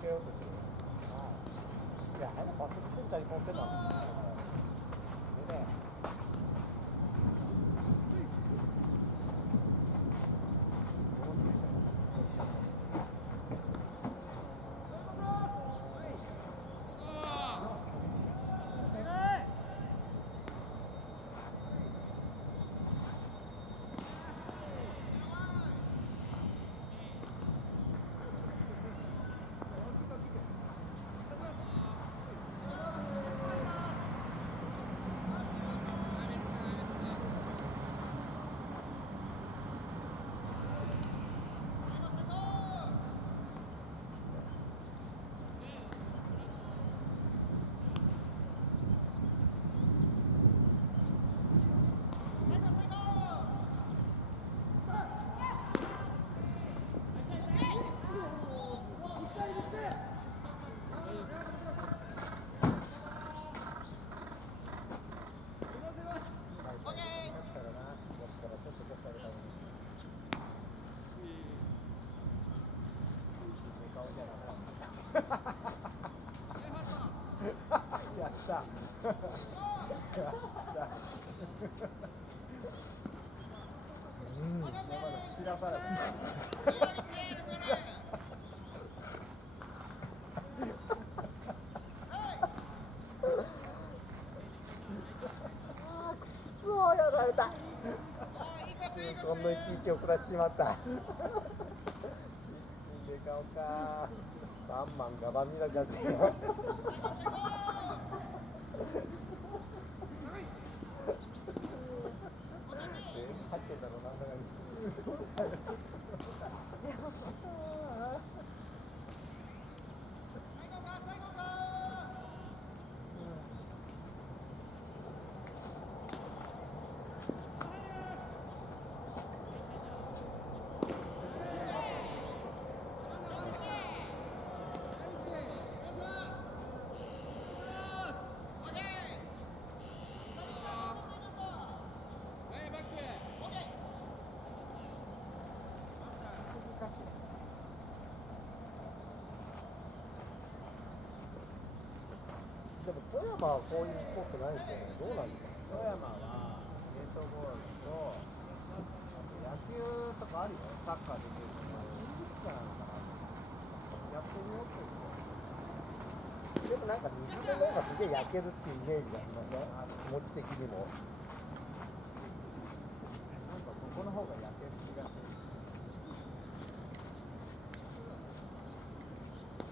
けようとする。いや、早くパスセンターに持ってんの。でね。やった。うん。やばい、切らされた。くそー、やられた。今度一息遅らせてしまった。チッチンで顔か。3万ガバミラじゃん。入ってんだろうな、中に。でも富山はこういうスポットないですよね。どうなんですか。富山はゲートボールと野球とかあるよ。サッカーできるとか新宿かなのかな。やってみようってでもなんか水辺の方がすげえ焼けるっていうイメージがありますね。気持ち的にも。なんかここの方が焼ける気がする。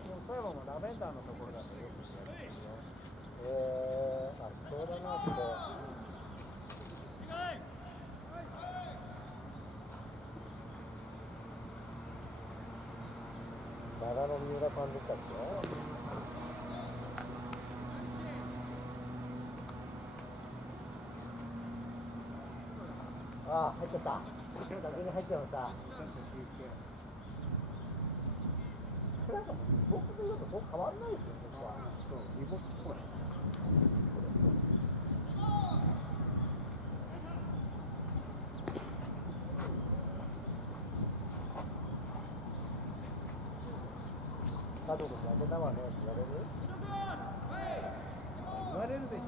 でも富山もラベンダーのところだとよくやってるよ。あ、そうだな、そこ。長野三浦さんでしたっけ。ああ、入っちゃった。逆に入っちゃいました。ちょっと休憩。なんか僕で言うとそう変わんないですよ、僕は。そう、リボックっぽい。加藤君負けたわねって言われる？言われるでしょ。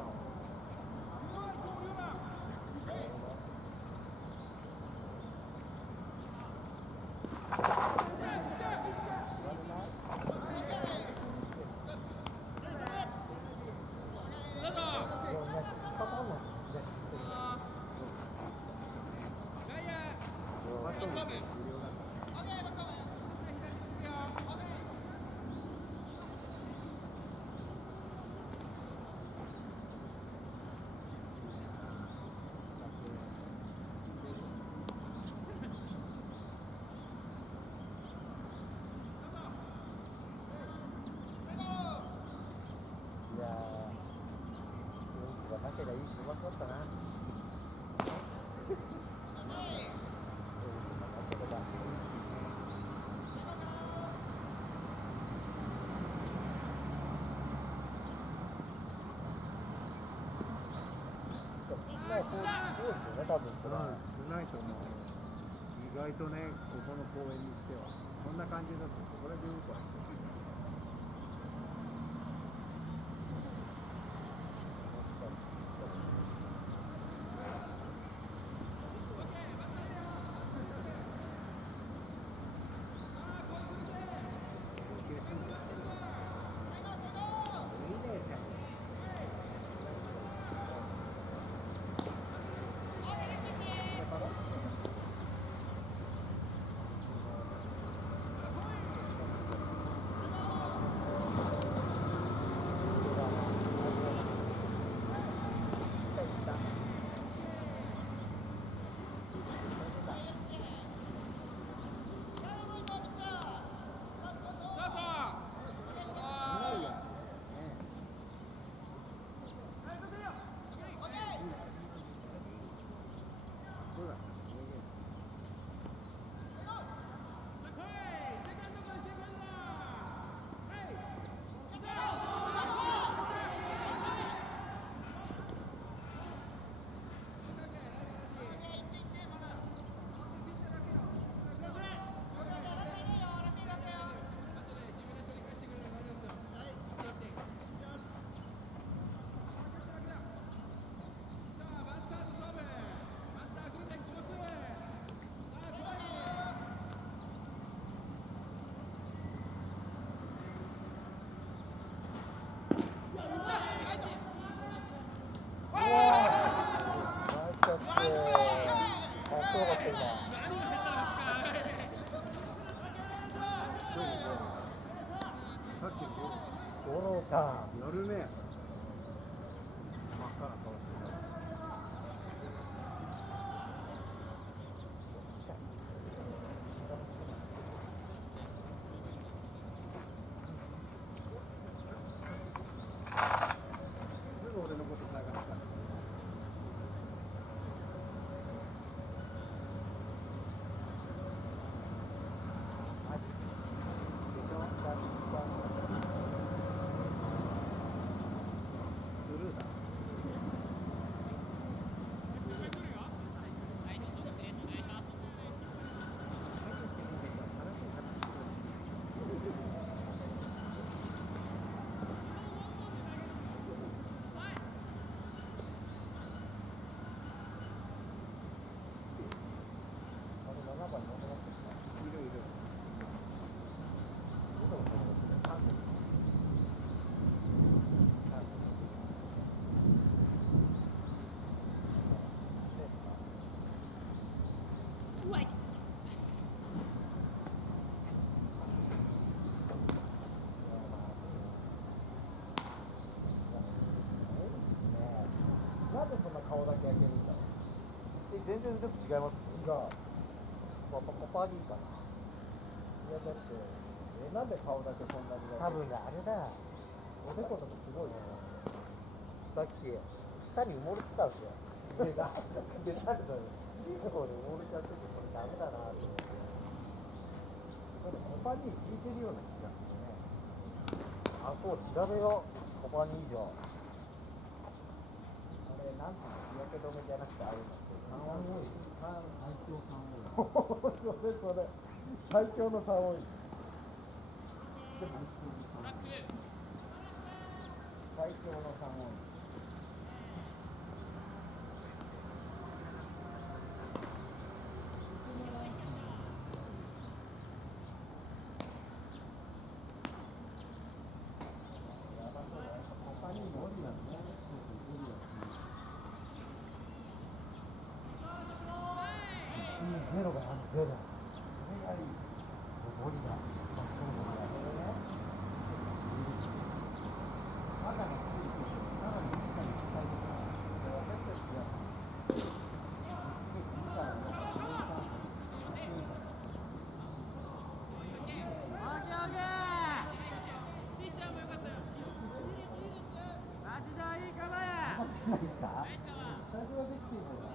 けがいいし、うまそうだったな。そうですよね、多分これ。少ないと思う。意外とね、ここの公園にしては。こんな感じだとそこら中よくはしてる。白かった今。さっきの五郎さん。夜ね真っ赤な顔してた。すぐ俺のこと探した。でしょ？スルーだ。7番に乗ってますか？いるいる。なんでそんな顔だけ焼けるんだろう。全然腕違います。違う。パパリーかな。いやだってなんで顔だけそんなに焼ける。多分ねあれだ。おでことかすごいね。さっき下に埋もれてたんですよ。でなんでいいところで埋もれちゃっててこれダメだなって。コパに効いてるような気がするね。あ、そう調べよう。コパニ以上。あれなんていうの、日焼け止めじゃなくてああいうのってサンオイル。最強サンオイル。それ最強のサンオイル。でも最強のサンオイル。ゼロがゼロ。それがいい。ゴリラ。赤がついてる。さらに下に近いです。私たちは。じゃないですか。スタジオできてるから。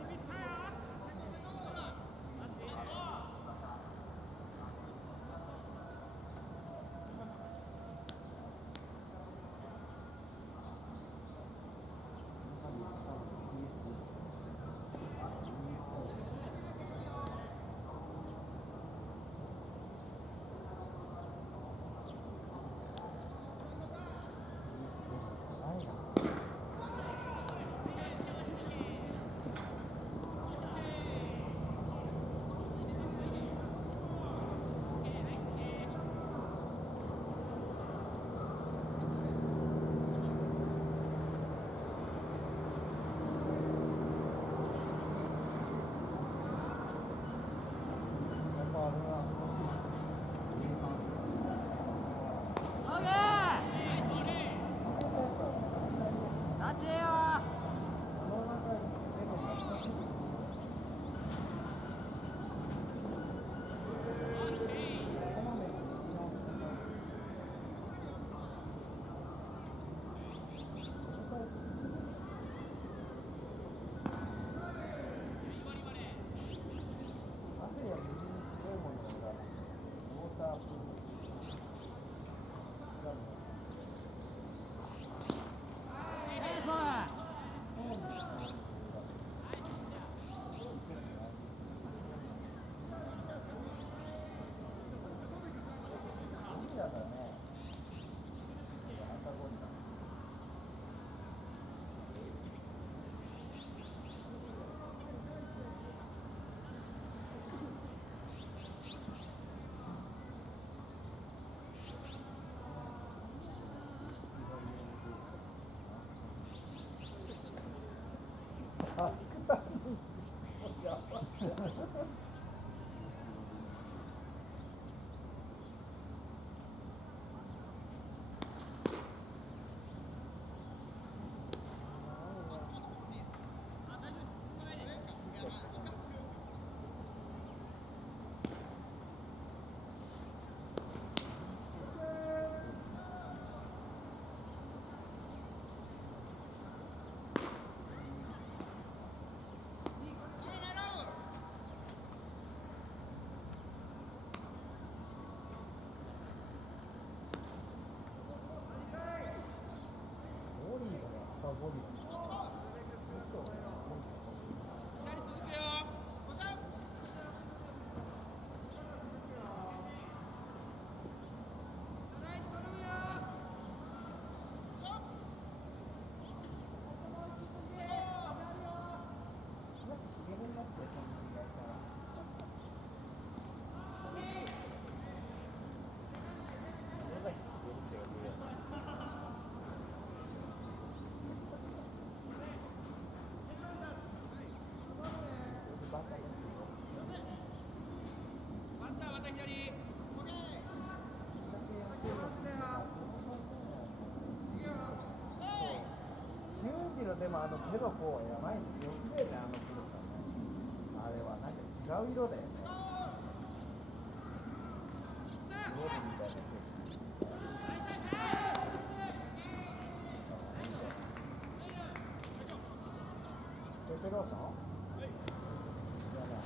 けどこうやばいんですよ。綺麗ね、あの黒さね。あれはなんか違う色だよね。ゴールみたいなペペローション？いやね。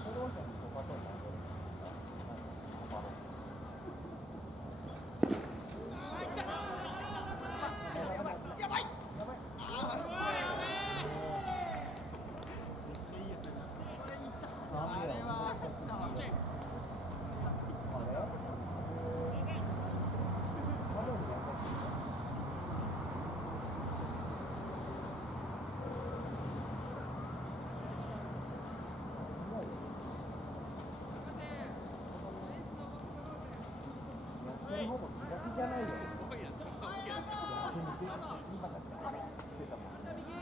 ペペローションにトマトにあげる。やばい。ほぼ気が気じゃないよ。今がダメって言ってたもんね。1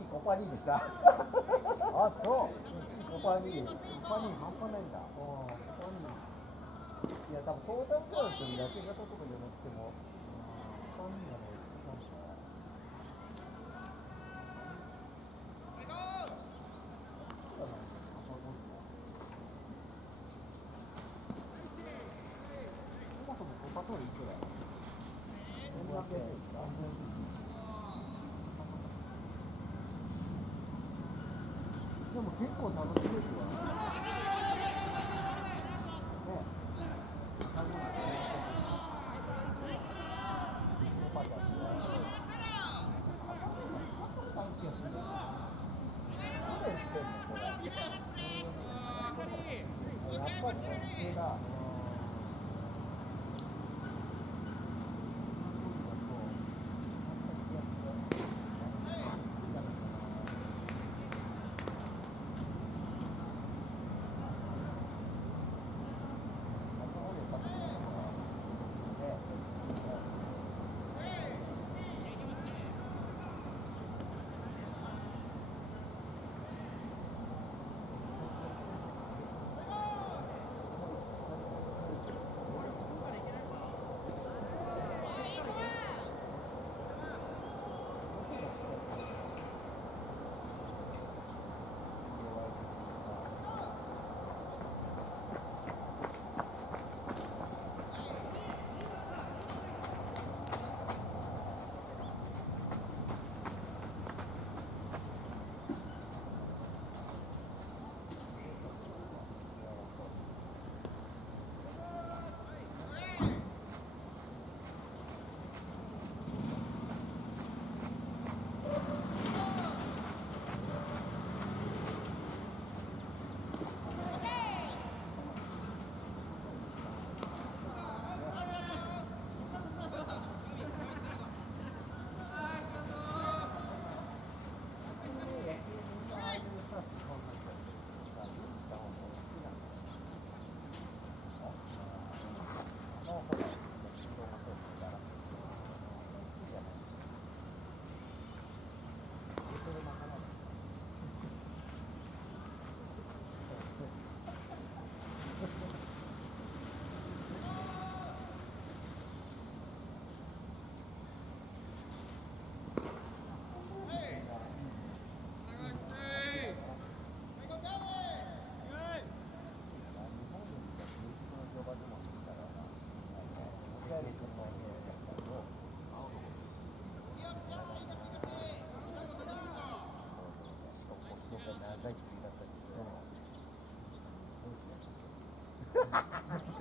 位コパニーでした。あ、そう。1位コパニー。コパニー半端ないんだ。コパニー。いや、多分トータルカウントに焼け方とかじゃなくても、コパニーがね、一番かな。パトロールいくら？でも結構楽しいですよ。ね。やっぱりね、だ。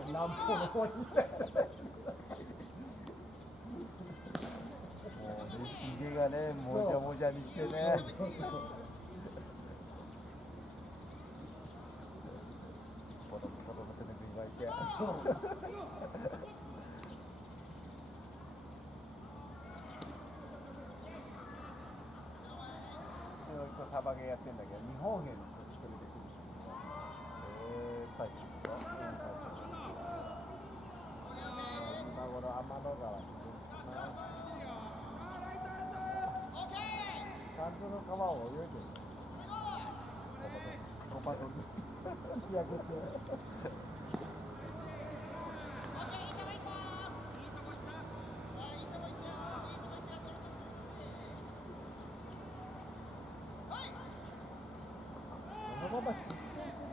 南方の方にもうね、ひげがね、もじゃもじゃにしてね。ポトポト手で磨いて。サバゲーやってんだけど、日本兵のコスプレで来る人。書いてるよ。今頃天の川にいるんですな。ちゃんとの川を泳いでる。コパド日焼け中。そのまま失踪する。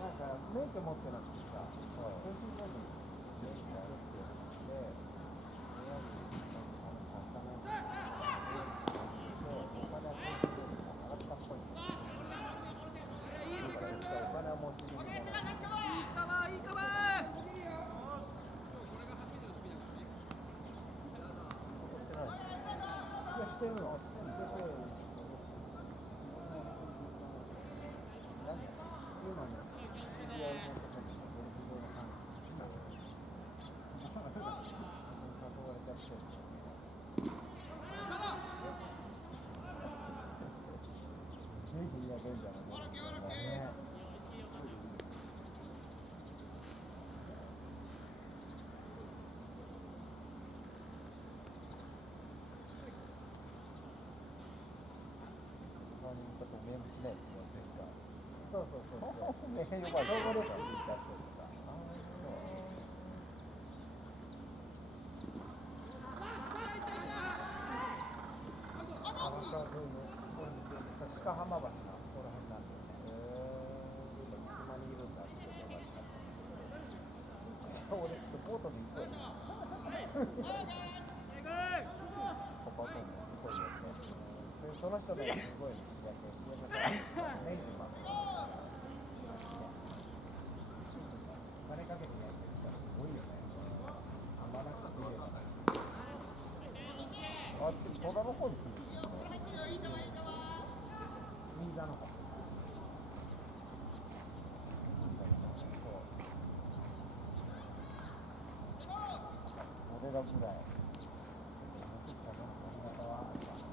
なんか免許持ってなくてさ、教習所に免許持ってで、親に貸さないで、お金は教習所に払ったっぽいんだよ。お金はもう自分でもらう。してるの。そうそうそうそう。名誉バージョン。総合レッスンに行った人とか。鹿浜橋のあそこら辺なんで。いつまにいるんだって思いました。俺ちょっとボートで行こうよ。パパとも行こうよって。その人ね、すごいネイジマン。金かけてやってる人はすごいよね。あんまなくて綺麗だな。あっち戸田の方に住んでる。新座の方。俺らぐらい。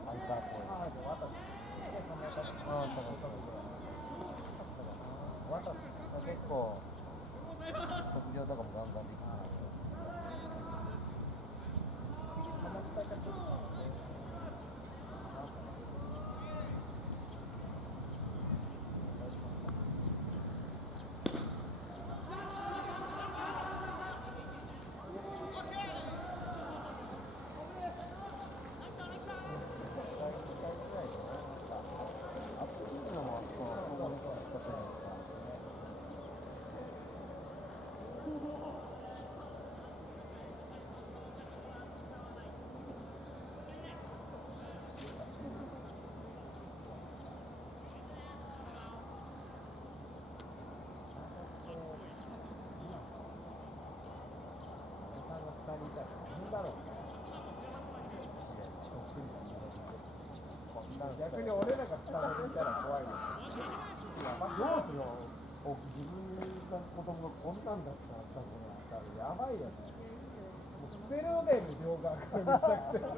アイカー公園。ああ、で渡って。ああ、そうそう渡って。結構卒業とかもガンガンできる。逆に俺らが下にいたら怖いですよ。どうするよ。自分の子供がこんなんだったらやばいよね。もうスペルーデンに両側から見させてる。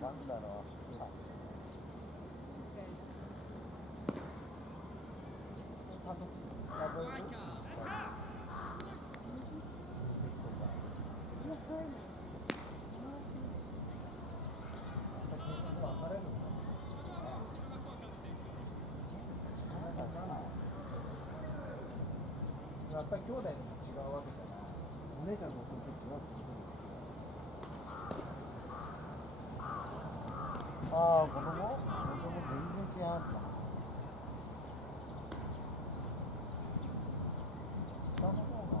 なんだろう。やっぱり兄弟でも違うわけじゃない。お姉ちゃんの時はああ、子供全然違いますね。下の方が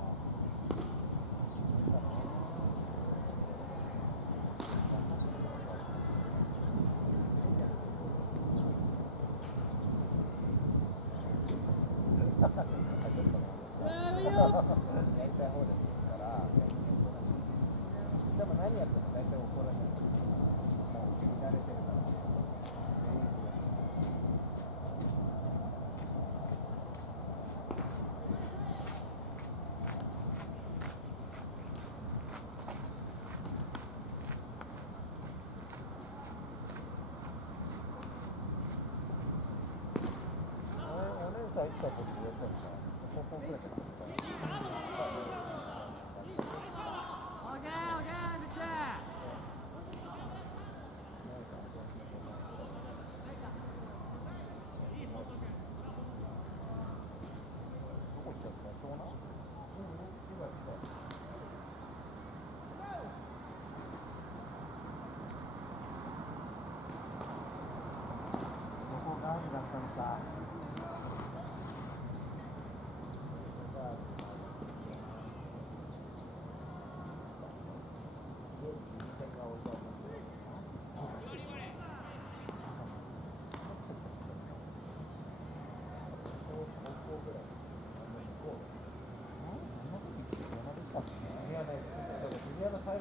やりたい方ですから、でも何やっても大体怒られない。見慣れてるから。お姉さんいつからこっちでやってるんですか？高校くらいから。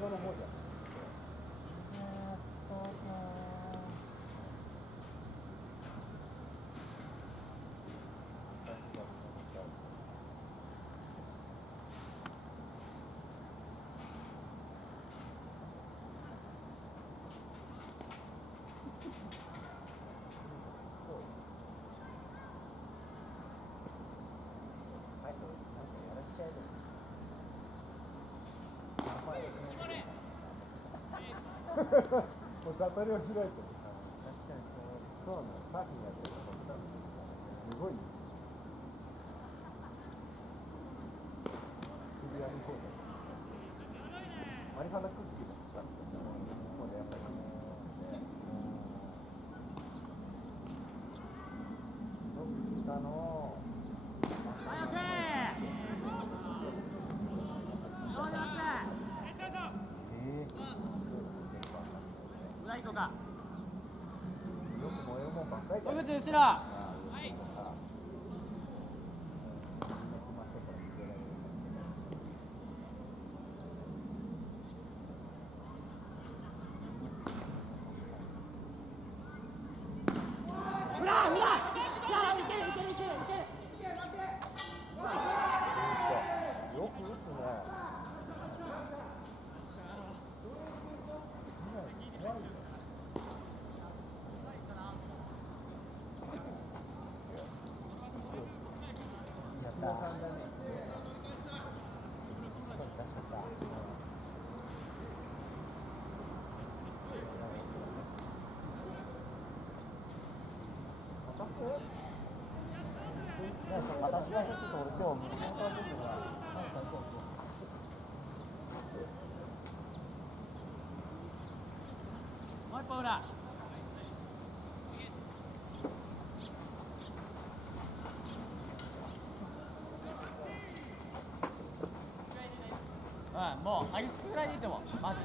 の方じゃん。もう悟りを開いてる。確かにそうなの。サーフィンやってるとこすごい。渋谷の方で。マリファナクッキーも使ってた。もうねやっぱり。どっちかの。小口後ろ。私がちょっと俺今日息子の誕生日がもう一歩裏。もう張り付くぐらいでいいと思う。まず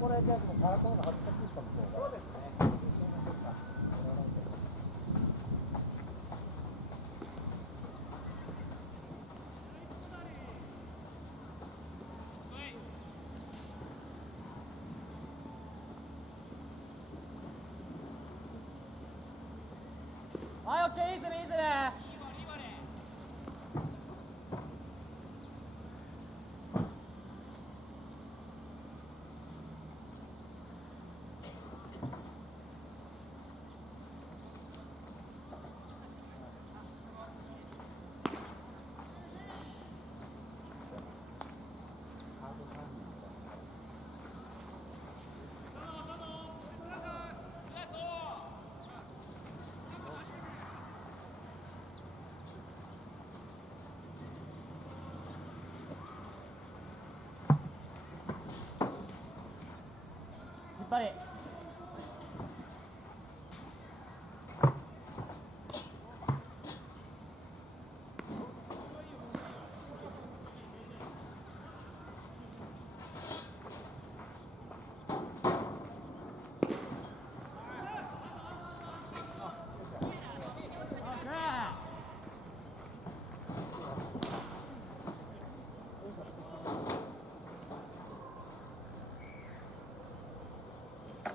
これじゃあもうカラコンの発着したもそうですね。はい、オッケー、いいですね、いいですね。引っ張り。こ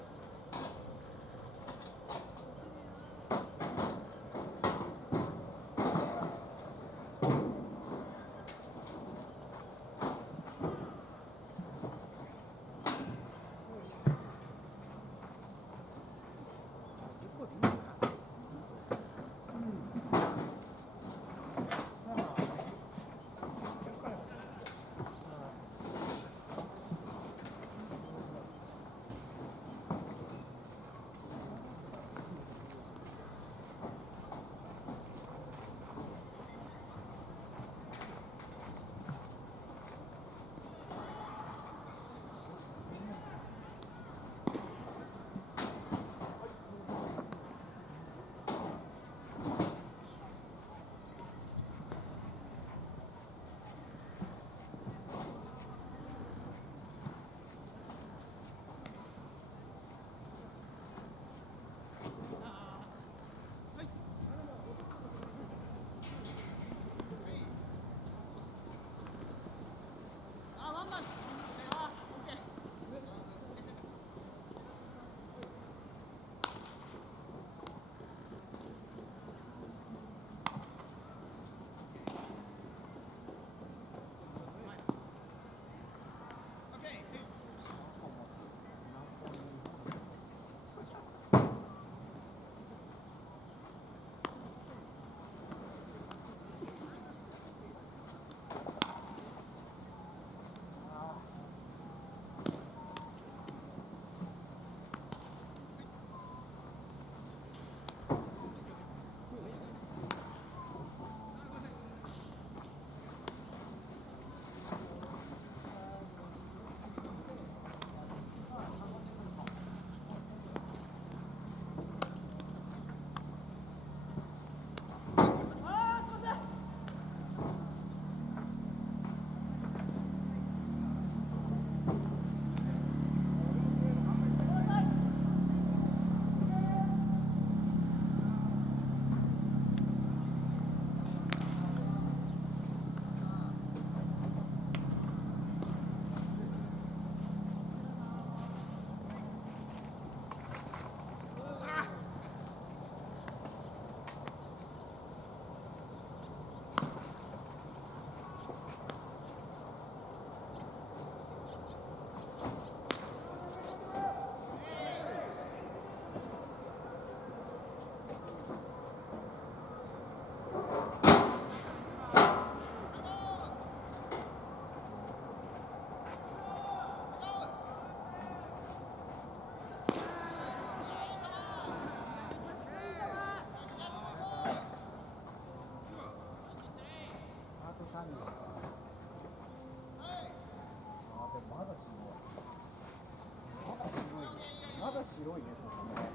広いね、ここね。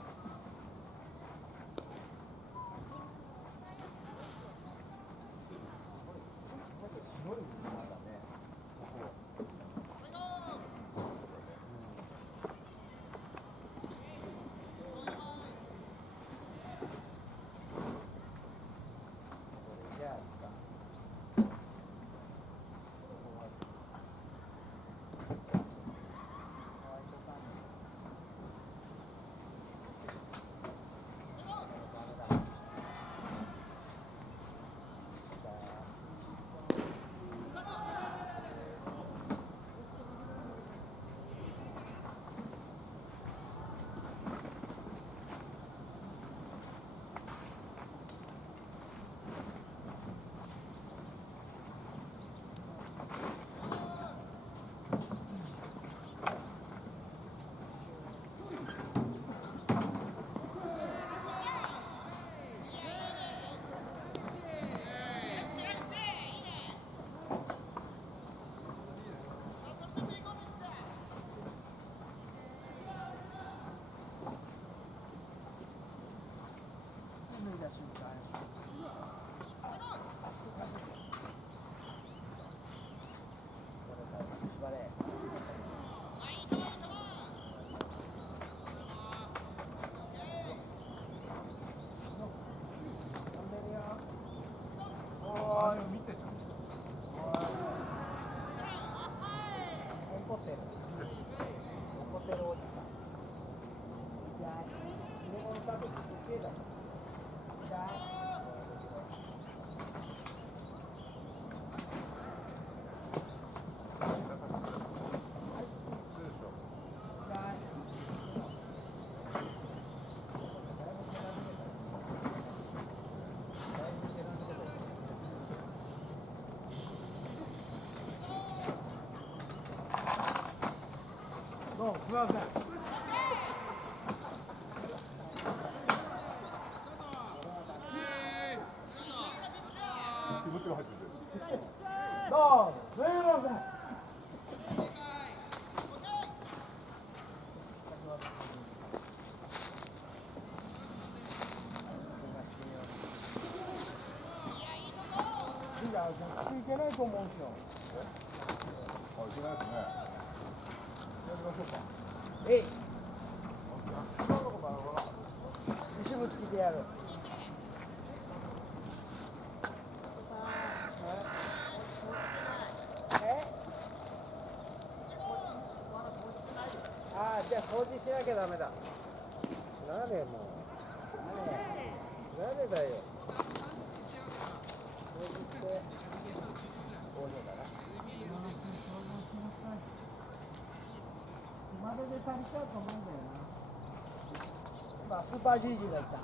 白い水なんだね、ここ。これじゃあか。どうもすみません。気持ちが入ってて。どうもすみません。いや、いけないと思うんですよ。あ、いけないですね。やりましょうか。えい。石ぶつけてやる。ああ、じゃあ掃除しなきゃダメだ。なんでもう。なんでだよ。掃除して。大丈夫だな。まるで足りちゃうと思うんだよな。今スーパージージーがいた。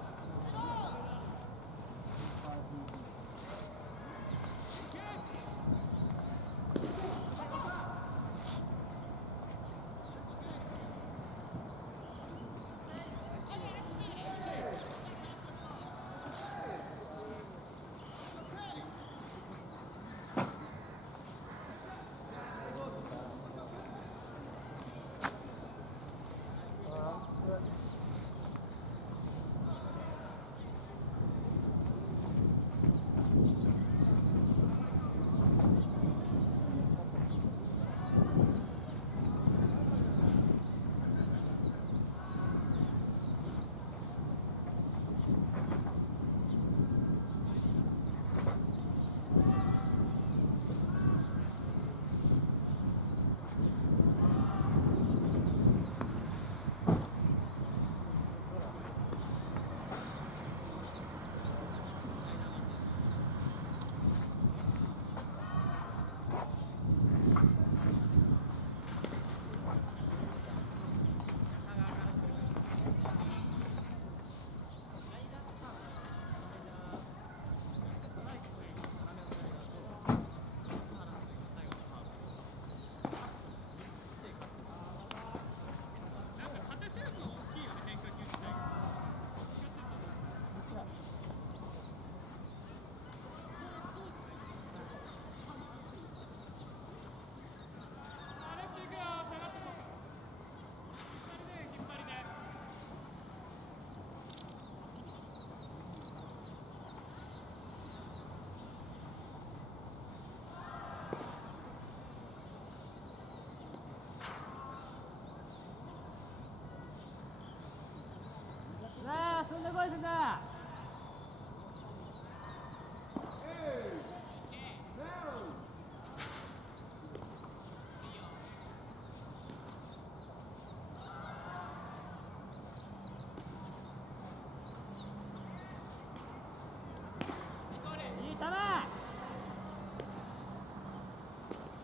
boys in there.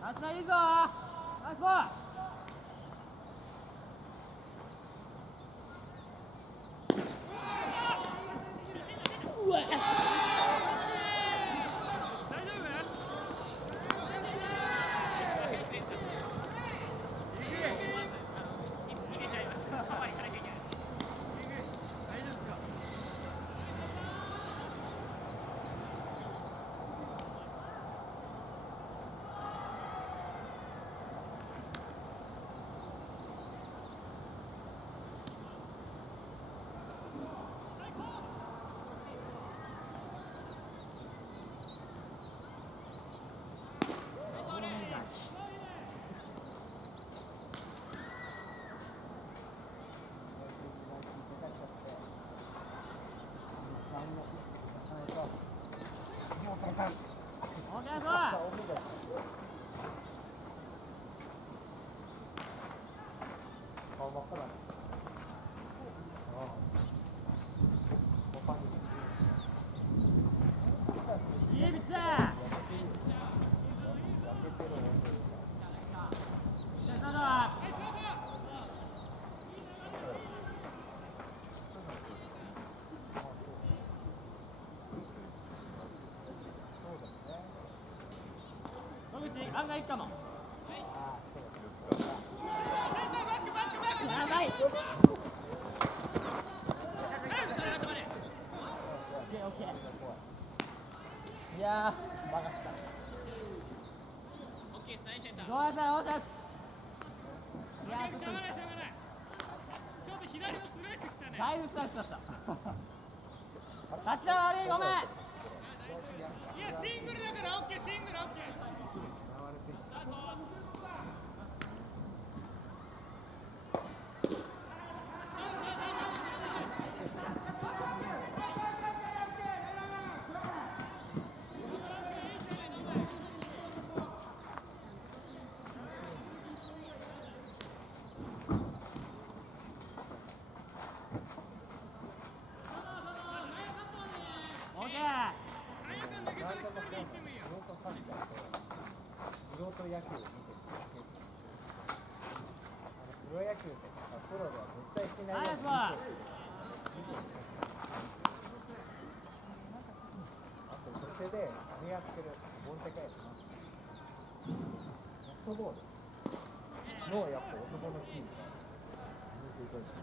That's not easy. Nice ball.案外いいかも。やばい。いやー、曲がった。ごめんなさい、おしゃす。いやー、ちょっと。ちょっと左のスライス来たね。だいぶスライスだった。立ち悪い、ごめん。いや、シングルだからオッケー、シングルオッケー。野球を見てるプロ野球とかプロでは絶対しないようなミスをあと女性であれやってるボール世界やってますソフトボールのやっぱ男のチームが見ていくんです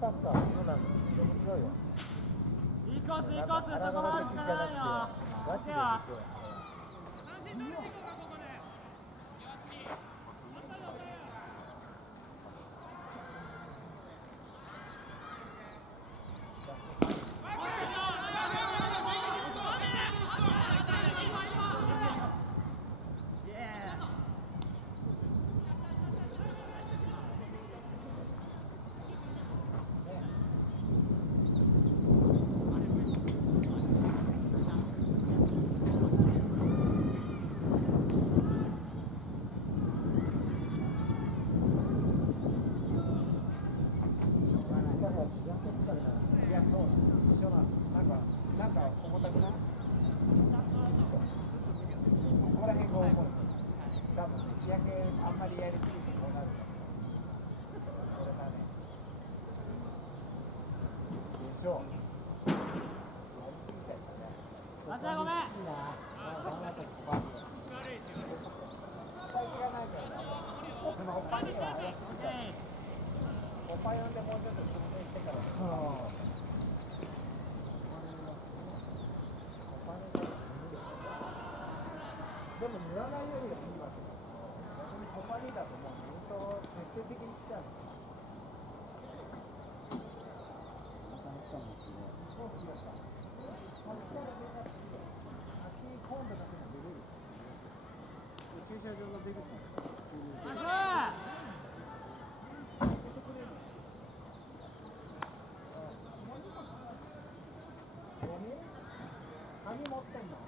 サッカーのなんか面白いわ。いいコース、いいコース、そこファウルしかないよ。ガチでですよ。でも塗らないよりはいいわけだ。逆にコパニーだともうずっと徹底的にしちゃうの。またしたんですけど。そうですか。車場の出口。鍵持ってんの？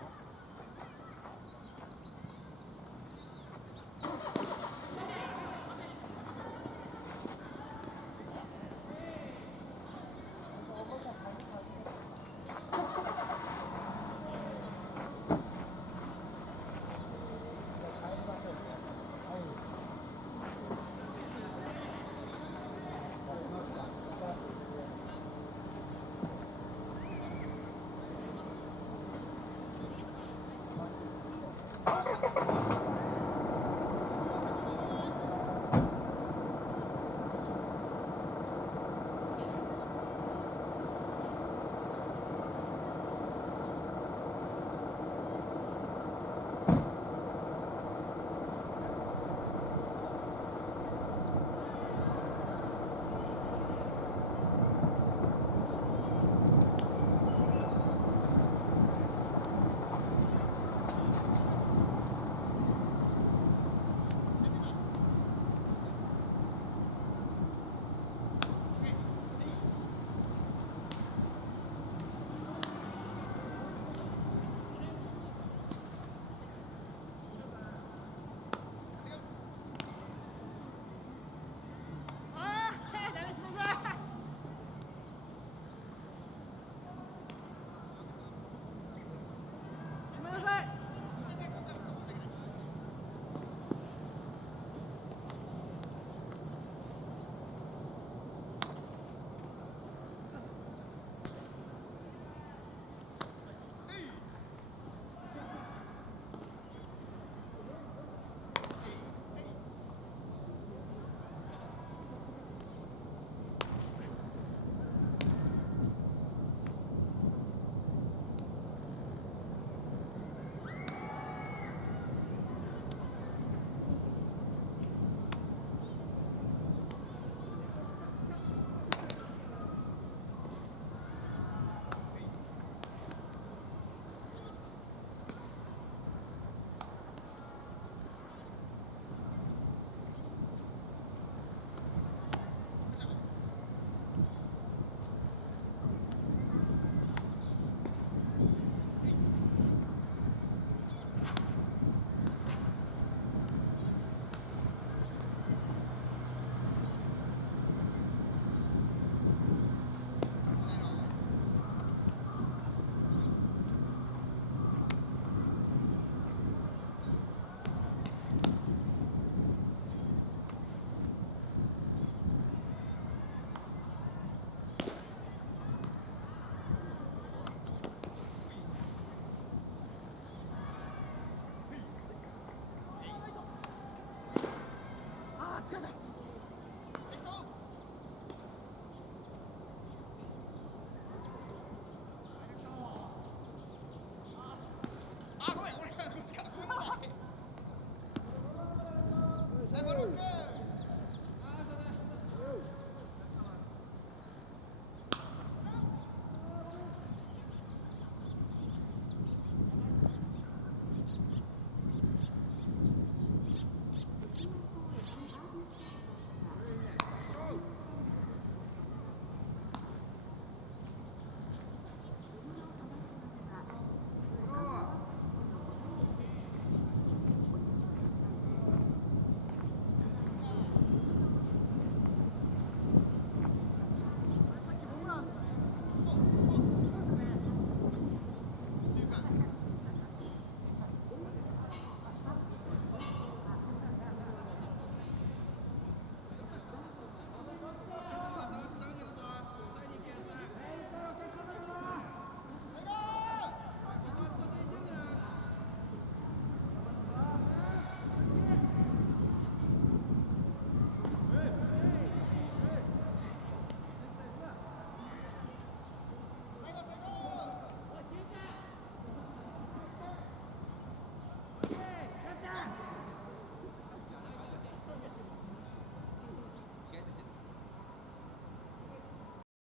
疲れた。